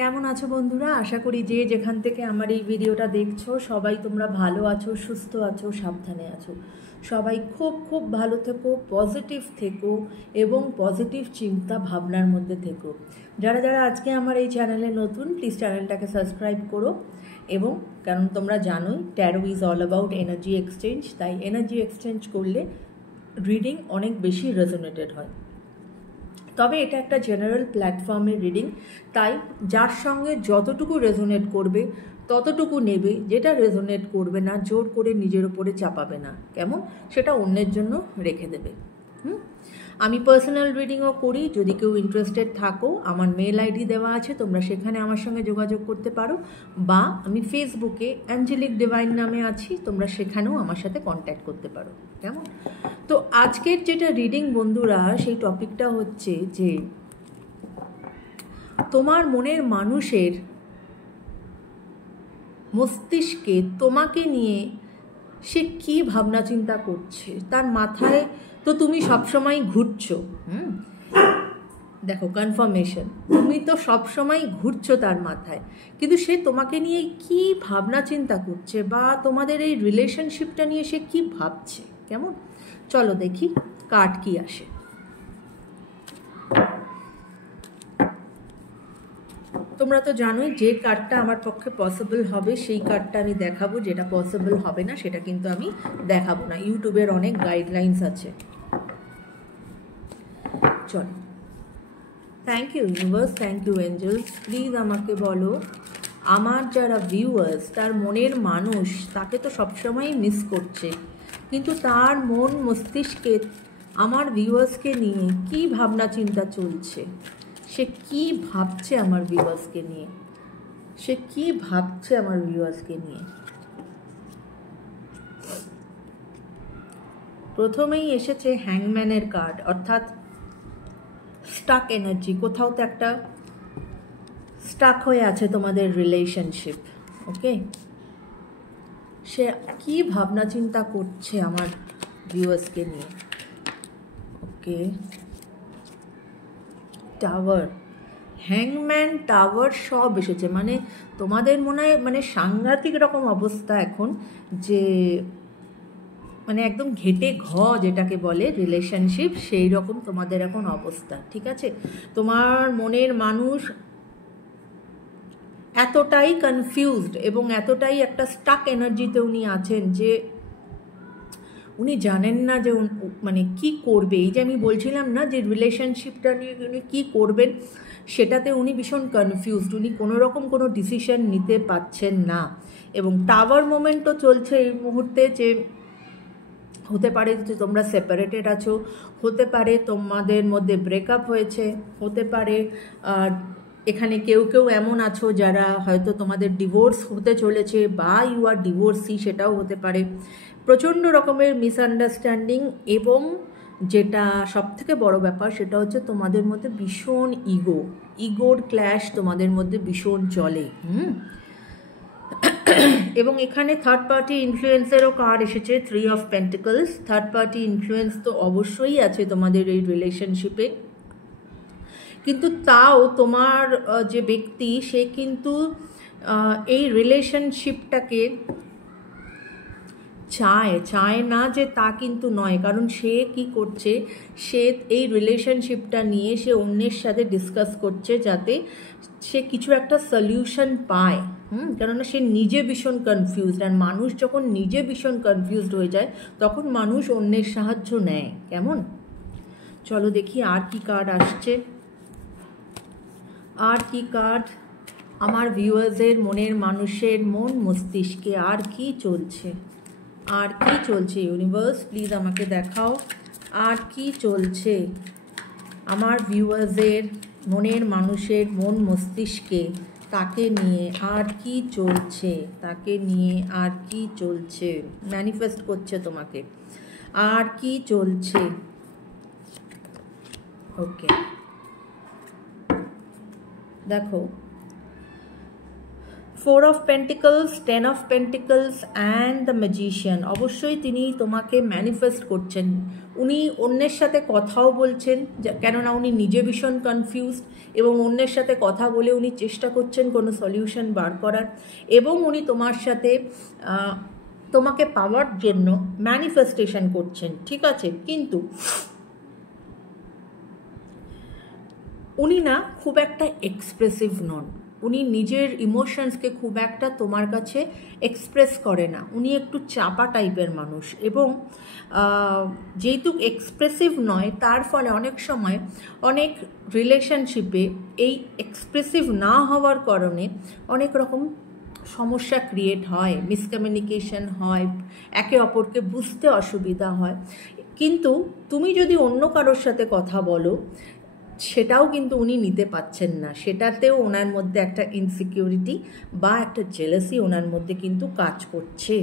কেমন আছো বন্ধুরা? আশা করি যে যেখান থেকে আমার এই ভিডিওটা দেখছো সবাই তোমরা ভালো আছো, সুস্থ আছো, সাবধানে আছো। সবাই খুব খুব ভালো থেকো, পজিটিভ থেকো এবং পজিটিভ চিন্তা ভাবনার মধ্যে থেকো। যারা যারা আজকে আমার এই চ্যানেলে নতুন, প্লিজ চ্যানেলটাকে সাবস্ক্রাইব করো। এবং কারণ তোমরা জানোই taro is all about energy exchange, তাই এনার্জি এক্সচেঞ্জ করলে রিডিং অনেক বেশি রেজোনেটেড হয়। তবে এটা একটা জেনারেল প্ল্যাটফর্মের রিডিং, তাই যার সঙ্গে যতটুকু রেজোনেট করবে ততটুকু নেবে, যেটা রেজোনেট করবে না জোর করে নিজের ওপরে চাপাবে না, কেমন, সেটা অন্যের জন্য রেখে দেবে। আমি পার্সোনাল রিডিংও করি, যদি কেউ ইন্টারেস্টেড থাকো আমার মেল আইডি দেওয়া আছে, তোমরা সেখানে আমার সঙ্গে যোগাযোগ করতে পারো, বা আমি ফেসবুকে অ্যাঞ্জেলিক ডিভাইন নামে আছি, তোমরা সেখানেও আমার সাথে কন্ট্যাক্ট করতে পারো, কেমন। তো আজকের যেটা রিডিং বন্ধুরা, সেই টপিকটা হচ্ছে যে তোমার মনের মানুষের মস্তিষ্কে তোমাকে নিয়ে সে কি ভাবনা চিন্তা করছে, তার মাথায় তো তুমি সবসময় ঘুরছো। দেখো কনফার্মেশন, তুমি তো সবসময় ঘুরছো তার মাথায়, কিন্তু সে তোমাকে নিয়ে কি ভাবনা চিন্তা করছে বা তোমাদের এই রিলেশনশিপটা নিয়ে সে কি ভাবছে, কেমন। চলো দেখি কার্ড কি আসে। তোমরা তো জানোই যে কার্ডটা আমার পক্ষে পসিবল হবে সেই কার্ডটা আমি দেখাবো, যেটা পসিবল হবে না সেটা কিন্তু আমি দেখাবো না। ইউটিউবের অনেক গাইডলাইন্স আছে। চলো, thank you universe, thank you angels. Please আমাকে বলো, আমার যারা ভিউয়ার্স, তার মনের মানুষ তাকে তো সবসময়ই মিস করছে, কিন্তু তার মন মস্তিষ্কে আমার ভিউয়ার্সকে নিয়ে কি ভাবনা চিন্তা চলছে, সে কি ভাবছে আমার ভিউয়ার্সকে নিয়ে, সে কি ভাবছে আমার ভিউয়ার্সকে নিয়ে। প্রথমেই এসেছে হ্যাংম্যানের কার্ড, অর্থাৎ স্টাক এনার্জি, কোথাও তো একটা স্টাক হয়ে আছে তোমাদের রিলেশনশিপ। ওকে, সে কি ভাবনা চিন্তা করছে আমার ভিউয়ার্সকে নিয়ে। ওকে, টাওয়ার, হ্যাংম্যান, টাওয়ার সব এসেছে, মানে তোমাদের মনে হয় মানে সাংঘাতিক রকম অবস্থা এখন, যে মানে একদম ঘেটে ঘ যেটাকে বলে রিলেশনশিপ, সেই রকম তোমাদের এখন অবস্থা, ঠিক আছে। তোমার মনের মানুষ এতটাই কনফিউজড এবং এতটাই একটা স্টাক এনার্জিতে উনি আছেন যে উনি জানেন না যে মানে কি করবে। এই যে আমি বলছিলাম না যে রিলেশনশিপটা নিয়ে উনি কী করবেন, সেটাতে উনি ভীষণ কনফিউজড, উনি কোনো রকম কোনো ডিসিশন নিতে পারছেন না। এবং টাওয়ার মোমেন্টও চলছে এই মুহূর্তে, যে হতে পারে যে তোমরা সেপারেটেড আছো, হতে পারে তোমাদের মধ্যে ব্রেকআপ হয়েছে, হতে পারে এখানে কেউ কেউ এমন আছো যারা হয়তো তোমাদের ডিভোর্স হতে চলেছে, বা ইউ আর ডিভোর্সি, সেটাও হতে পারে। প্রচণ্ড রকমের মিসআন্ডারস্ট্যান্ডিং, এবং যেটা সবথেকে বড় ব্যাপার সেটা হচ্ছে তোমাদের মধ্যে ভীষণ ইগোর ক্ল্যাশ তোমাদের মধ্যে ভীষণ চলে। এবং এখানে থার্ড পার্টি ইনফ্লুয়েন্সেরও কার্ড এসেছে, 3 of pentacles. Third party influence তো অবশ্যই আছে তোমাদের এই রিলেশনশিপে, কিন্তু তাও তোমার যে ব্যক্তি সে কিন্তু এই রিলেশনশিপটাকে চায় না যে তা কিন্তু নয়, কারণ সে কি করছে, সে এই রিলেশনশিপটা নিয়ে সে অন্যের সাথে ডিসকাস করছে যাতে সে কিছু একটা সলিউশন পায়। কেননা সে নিজে ভীষণ কনফিউজড, আর মানুষ যখন নিজে ভীষণ কনফিউজড হয়ে যায় তখন মানুষ অন্যের সাহায্য নেয়, কেমন। চলো দেখি আর কি কার্ড আসছে, আর কি কার্ড আমার ভিউয়ার্সের মনের মানুষের মন মস্তিষ্কে আর কি চলছে, আর কি চলছে। ইউনিভার্স প্লিজ আমাকে দেখাও আর কি চলছে আমার ভিউয়ার্সের মনের মানুষের মন মস্তিষ্কে, তাকে নিয়ে আর কি চলছে, তাকে নিয়ে আর কি চলছে, ম্যানিফেস্ট করছে তোমাকে, আর কি চলছে। ওকে, দেখো 4 of pentacles, 10 of pentacles and the magician. অবশ্যই তিনি তোমাকে ম্যানিফেস্ট করছেন। উনি অন্যের সাথে কথাও বলছেন, কেননা উনি নিজে ভীষণ কনফিউজড, এবং অন্যের সাথে কথা বলে উনি চেষ্টা করছেন কোনো সলিউশন বার করার, এবং উনি তোমার সাথে তোমাকে পাওয়ার জন্য ম্যানিফেস্টেশন করছেন, ঠিক আছে। কিন্তু উনি না খুব একটা এক্সপ্রেসিভ নন, উনি নিজের ইমোশনসকে খুব একটা তোমার কাছে এক্সপ্রেস করে না, উনি একটু চাপা টাইপের মানুষ, এবং যেহেতু এক্সপ্রেসিভ নয় তার ফলে অনেক সময় অনেক রিলেশনশিপে এই এক্সপ্রেসিভ না হওয়ার কারণে অনেক রকম সমস্যা ক্রিয়েট হয়, মিসকমিউনিকেশন হয়, একে অপরকে বুঝতে অসুবিধা হয়। কিন্তু তুমি যদি অন্য কারোর সাথে কথা বলো, সেটাও কিন্তু উনি নিতে পাচ্ছেন না, সেটাতেও ওনার মধ্যে একটা ইনসিকিউরিটি বা একটা জেলাসি ওনার মধ্যে কিন্তু কাজ করছে।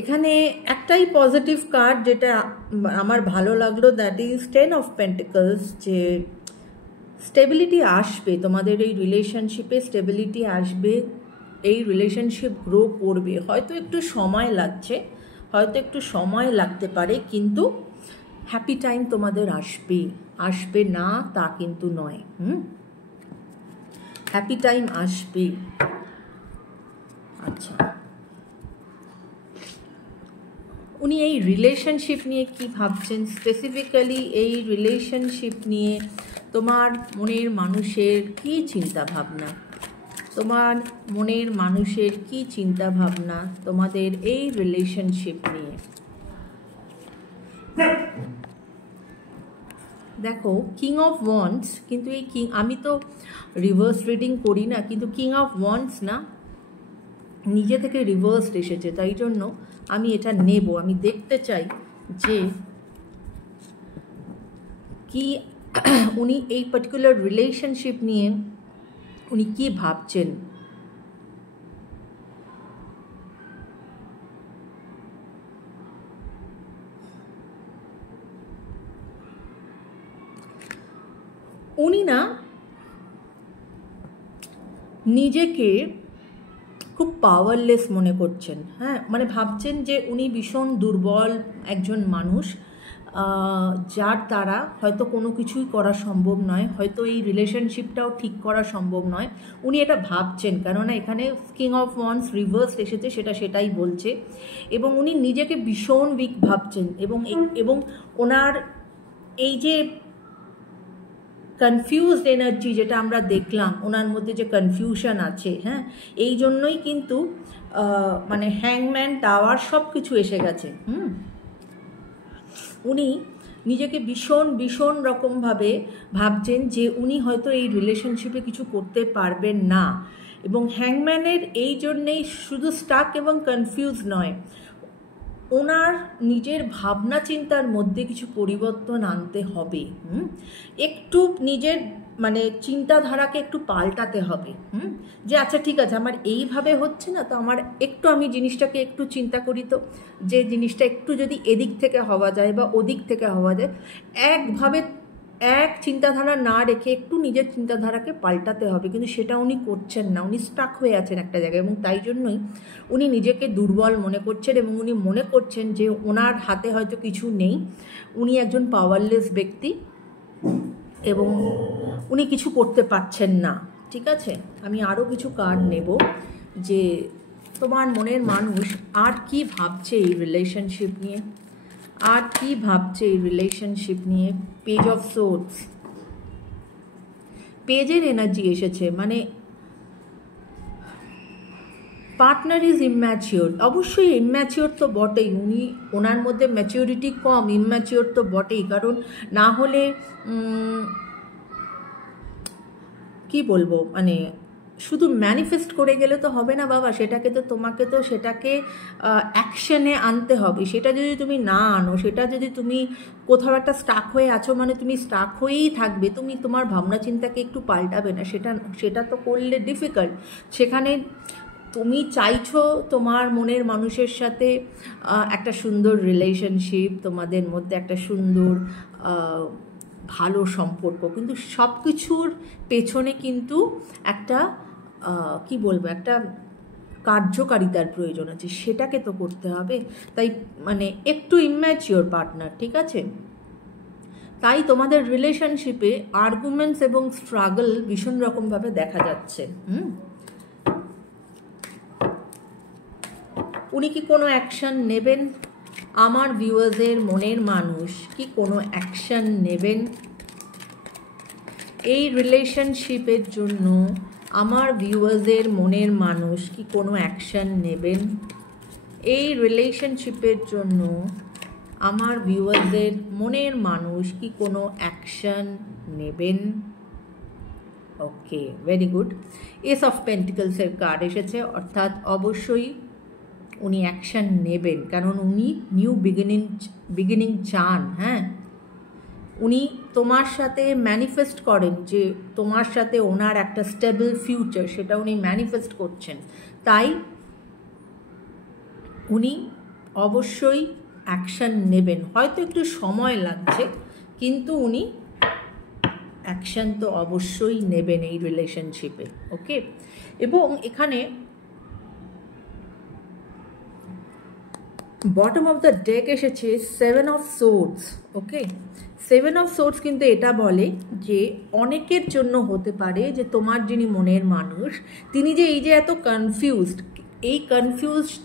এখানে একটাই পজিটিভ কার্ড যেটা আমার ভালো লাগলো, দ্যাট ইজ 10 অফ পেন্টিকলস, যে স্টেবিলিটি আসবে তোমাদের এই রিলেশনশিপে, স্টেবিলিটি আসবে, এই রিলেশনশিপ গ্রো করবে। হয়তো একটু সময় লাগছে, হয়তো একটু সময় লাগতে পারে, কিন্তু হ্যাপি টাইম তোমাদের আসবে, আসবে না তা কিন্তু নয়। হ্যাপি টাইম আসবে। আচ্ছা, উনি এই রিলেশনশিপ নিয়ে কি ভাবছেন, স্পেসিফিক্যালি এই রিলেশনশিপ নিয়ে তোমার মনের মানুষের কি চিন্তা ভাবনা, তোমার মনের মানুষের কি চিন্তা ভাবনা তোমাদের এই রিলেশনশিপ নিয়ে। দেখো কিং অফ ওয়ান্ডস, কিন্তু এই কিং, আমি তো রিভার্স রিডিং করি না, কিন্তু কিং অফ ওয়ান্ডস না নিজে থেকে রিভার্সড এসেছে, তাই জন্য আমি এটা নেব। আমি দেখতে চাই যে কি উনি এই পার্টিকুলার রিলেশনশিপ নিয়ে উনি কি ভাবছেন। উনি না নিজেকে খুব পাওয়ারলেস মনে করছেন, হ্যাঁ, মানে ভাবছেন যে উনি ভীষণ দুর্বল একজন মানুষ, যার দ্বারা হয়তো কোনো কিছুই করা সম্ভব নয়, হয়তো এই রিলেশনশিপটাও ঠিক করা সম্ভব নয়, উনি এটা ভাবছেন, কেননা এখানে কিং অফ ওয়ান্ডস রিভার্স এসেছে, সেটাই বলছে, এবং উনি নিজেকে ভীষণ উইক ভাবছেন, এবং ওনার এই যে কনফিউজড এনার্জি যেটা আমরা দেখলাম, ওনার মধ্যে যে কনফিউশন আছে, হ্যাঁ, এই জন্যই কিন্তু মানে হ্যাংম্যান, টাওয়ার সব কিছু এসে গেছে। উনি নিজেকে ভীষণ রকমভাবে ভাবছেন যে উনি হয়তো এই রিলেশনশিপে কিছু করতে পারবেন না, এবং হ্যাংম্যানের এই জন্যেই শুধু স্টাক এবং কনফিউজ নয়, ওনার নিজের ভাবনা চিন্তার মধ্যে কিছু পরিবর্তন আনতে হবে, একটু নিজের মানে চিন্তাধারাকে একটু পাল্টাতে হবে, যে আচ্ছা ঠিক আছে, আমার এইভাবে হচ্ছে না, তো আমার একটু, আমি জিনিসটাকে একটু চিন্তা করি, তো যে জিনিসটা একটু যদি এদিক থেকে হওয়া যায় বা ওদিক থেকে হওয়া যায়, একভাবে এক চিন্তাধারা না রেখে একটু নিজের চিন্তাধারাকে পাল্টাতে হবে, কিন্তু সেটা উনি করছেন না, উনি স্টাক হয়ে আছেন একটা জায়গায়, এবং তাই জন্যই উনি নিজেকে দুর্বল মনে করছেন, এবং উনি মনে করছেন যে ওনার হাতে হয়তো কিছু নেই, উনি একজন পাওয়ারলেস ব্যক্তি, এবং উনি কিছু করতে পারছেন না। ঠিক আছে, আমি আরও কিছু কার্ড নেব যে তোমার মনের মানুষ আর কি ভাবছে এই রিলেশনশিপ নিয়ে, আর কি ভাবছে এই রিলেশনশিপ নিয়ে। পেজ অফ সোর্ডস, পেজের এনার্জি এসেছে, মানে পার্টনার ইজ ইম্যাচিওর, অবশ্যই ইম্যাচিওর তো বটেই, ওনার মধ্যে ম্যাচিওরিটি কম, ইম্যাচিওর তো বটেই, কারণ না হলে কি বলবো, মানে শুধু ম্যানিফেস্ট করে গেলে তো হবে না বাবা, তোমাকে তো সেটাকে অ্যাকশনে আনতে হবে, সেটা যদি তুমি না আনো, সেটা যদি তুমি কোথাও একটা স্টাক হয়ে আছো, মানে তুমি স্টাক হয়েই থাকবে, তুমি তোমার ভাবনা চিন্তাকে একটু পাল্টাবে না, সেটা তো করলে ডিফিকাল্ট। সেখানে তুমি চাইছো তোমার মনের মানুষের সাথে একটা সুন্দর রিলেশনশিপ, তোমাদের মধ্যে একটা সুন্দর ভালো সম্পর্ক, কিন্তু সব কিছুর পেছনে কিন্তু একটা কি বলবো, একটা কার্যকারিতার প্রয়োজন আছে, সেটাকে তো করতে হবে। তাই মানে একটু ইম্যাচিওর পার্টনার, ঠিক আছে? তাই তোমাদের রিলেশনশিপে আর্গুমেন্টস এবং স্ট্রাগল ভীষণ রকমভাবে দেখা যাচ্ছে। উনি কি কোনো অ্যাকশন নেবেন? আমার ভিউয়ার্সের মনের মানুষ কি কোনো অ্যাকশন নেবেন এই রিলেশনশিপের জন্য? আমার ভিউয়ার্সের মনের মানুষ কি কোনো অ্যাকশন নেবেন এই রিলেশনশিপের জন্য? আমার ভিউয়ার্সের মনের মানুষ কি কোনো অ্যাকশন নেবেন? Okay, very good. Ace of পেন্টিকলসের কার্ড এসেছে, অর্থাৎ অবশ্যই উনি অ্যাকশন নেবেন, কারণ উনি নিউ বিগিনিং চান। হ্যাঁ, উনি তোমার সাথে ম্যানিফেস্ট করেন যে তোমার সাথে ওনার একটা স্টেবল ফিউচার, সেটা উনি ম্যানিফেস্ট করছেন। তাই উনি অবশ্যই অ্যাকশন নেবেন, হয়তো একটু সময় লাগছে, কিন্তু উনি অ্যাকশন তো অবশ্যই নেবেন এই রিলেশনশিপে। ওকে, এবং এখানে বটম অফ দ্য ডেক এসেছে 7 of swords. Okay, 7 of swords কিন্তু এটা বলে যে অনেকের জন্য হতে পারে যে তোমার যিনি মনের মানুষ, তিনি যে এই যে এত কনফিউজড, এই কনফিউজড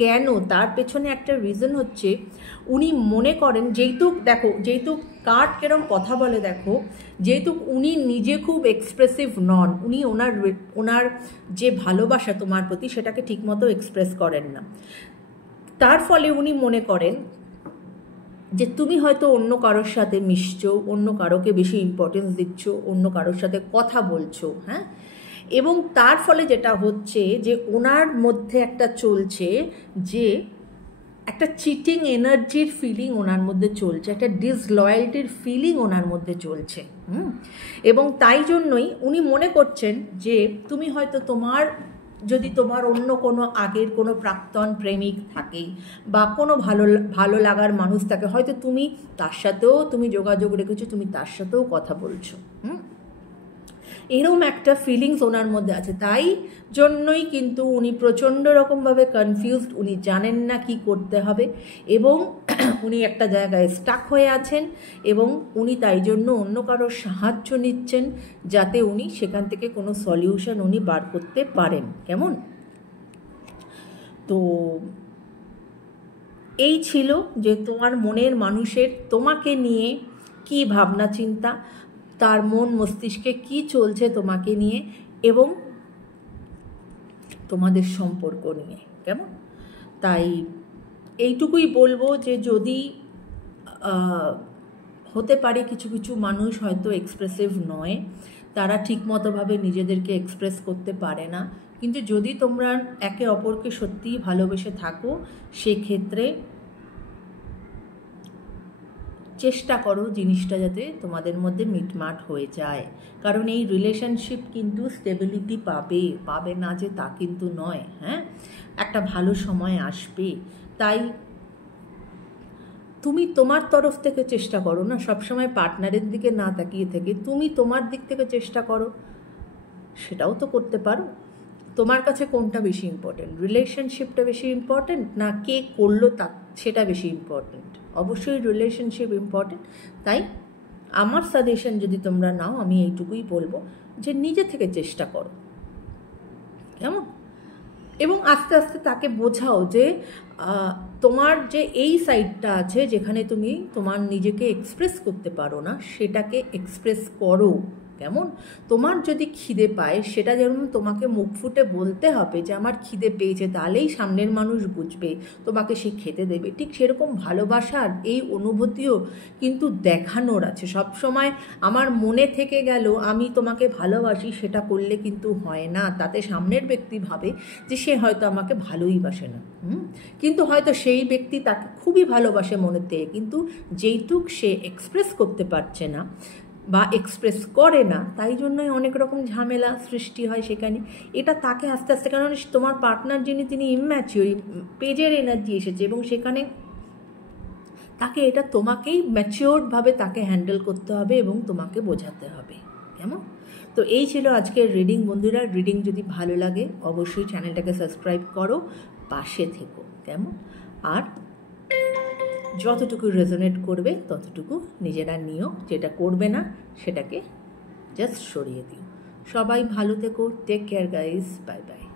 কেন, তার পেছনে একটা রিজন হচ্ছে উনি মনে করেন, যেহেতু কার্ড কেরম কথা বলে দেখো, যেহেতু উনি নিজে খুব এক্সপ্রেসিভ নন, উনি ওনার যে ভালোবাসা তোমার প্রতি সেটাকে ঠিকমতো এক্সপ্রেস করেন না, তার ফলে উনি মনে করেন যে তুমি হয়তো অন্য কারোর সাথে মিশছো, অন্য কারোকে বেশি ইম্পর্টেন্স দিচ্ছ, অন্য কারোর সাথে কথা বলছো। হ্যাঁ, এবং তার ফলে যেটা হচ্ছে যে ওনার মধ্যে একটা চলছে যে একটা চিটিং এনার্জির ফিলিং ওনার মধ্যে চলছে, একটা ডিসলয়্যালটির ফিলিং ওনার মধ্যে চলছে। এবং তাই জন্যই উনি মনে করছেন যে তুমি হয়তো যদি তোমার অন্য কোনো আগের কোনো প্রাক্তন প্রেমিক থাকে বা কোনো ভালো লাগার মানুষ থাকে, হয়তো তুমি তার সাথেও তুমি যোগাযোগ রেখেছো, তুমি তার সাথেও কথা বলছো। এরকম একটা ফিলিংস ওনার মধ্যে আছে, তাই জন্যই কিন্তু উনি প্রচণ্ড রকমভাবে কনফিউজড, উনি জানেন না কি করতে হবে, এবং উনি একটা জায়গায় স্টাক হয়ে আছেন, এবং উনি তাই জন্য অন্য কারোর সাহায্য নিচ্ছেন যাতে উনি সেখান থেকে কোনো সলিউশন উনি বার করতে পারেন। কেমন? তো এই ছিল যে তোমার মনের মানুষের তোমাকে নিয়ে কি ভাবনা চিন্তা, তার মন মস্তিষ্কে কি চলছে তোমাকে নিয়ে এবং তোমাদের সম্পর্ক নিয়ে। কেমন? তাই এইটুকুই বলবো যে যদি হতে পারে কিছু কিছু মানুষ হয়তো এক্সপ্রেসিভ নয়, তারা ঠিকমতোভাবে নিজেদেরকে এক্সপ্রেস করতে পারে না, কিন্তু যদি তোমরা একে অপরকে সত্যিই ভালোবেসে থাকো, সেক্ষেত্রে চেষ্টা করো জিনিসটা যাতে তোমাদের মধ্যে মিটমাট হয়ে যায়, কারণ এই রিলেশনশিপ কিন্তু স্টেবিলিটি পাবে না যে তা কিন্তু নয়। হ্যাঁ, একটা ভালো সময় আসবে, তাই তুমি তোমার তরফ থেকে চেষ্টা করো না, সবসময় পার্টনারের দিকে না তাকিয়ে থেকে তুমি তোমার দিক থেকে চেষ্টা করো, সেটাও তো করতে পারো। তোমার কাছে কোনটা বেশি ইম্পর্টেন্ট, রিলেশনশিপটা বেশি ইম্পর্টেন্ট না কে করলো সেটা বেশি ইম্পর্টেন্ট? অবশ্যই রিলেশনশিপ ইম্পর্টেন্ট। তাই আমার সাজেশন যদি তোমরা নাও, আমি এইটুকুই বলবো যে নিজে থেকে চেষ্টা করো। কেমন? এবং আস্তে আস্তে তাকে বোঝাও যে তোমার যে এই সাইডটা আছে যেখানে তুমি তোমার নিজেকে এক্সপ্রেস করতে পারো না, সেটাকে এক্সপ্রেস করো। কেমন? তোমার যদি খিদে পায়, সেটা যেমন তোমাকে মুখ ফুটে বলতে হবে যে আমার খিদে পেয়েছে, তাহলেই সামনের মানুষ বুঝবে, তোমাকে সে খেতে দেবে। ঠিক সেরকম ভালোবাসার এই অনুভূতিও কিন্তু দেখানোর আছে। সবসময় আমার মনে থেকে গেল আমি তোমাকে ভালোবাসি, সেটা করলে কিন্তু হয় না, তাতে সামনের ব্যক্তি ভাবে যে সে হয়তো আমাকে ভালোই বাসে না। কিন্তু হয়তো সেই ব্যক্তি তাকে খুবই ভালোবাসে মনের থেকে, কিন্তু যেইটুক সে এক্সপ্রেস করতে পারছে না বা এক্সপ্রেস করে না, তাই জন্যই অনেক রকম ঝামেলা সৃষ্টি হয় সেখানে। এটা তাকে আস্তে আস্তে, কারণ তোমার পার্টনার যিনি তিনি ইম্যাচিওর, পেজের এনার্জি এসেছে এবং সেখানে তাকে এটা তোমাকেই ম্যাচিওরডভাবে তাকে হ্যান্ডেল করতে হবে এবং তোমাকে বোঝাতে হবে। কেমন? তো এই ছিল আজকের রিডিং। বন্ধুরা, রিডিং যদি ভালো লাগে অবশ্যই চ্যানেলটাকে সাবস্ক্রাইব করো, পাশে থেকো। কেমন? আর যতটুকু রেজোনেট করবে ততটুকু নিজেরা নিও, যেটা করবে না সেটাকে জাস্ট সরিয়ে দিও। সবাই ভালো থেকো। Take care guys. Bye by.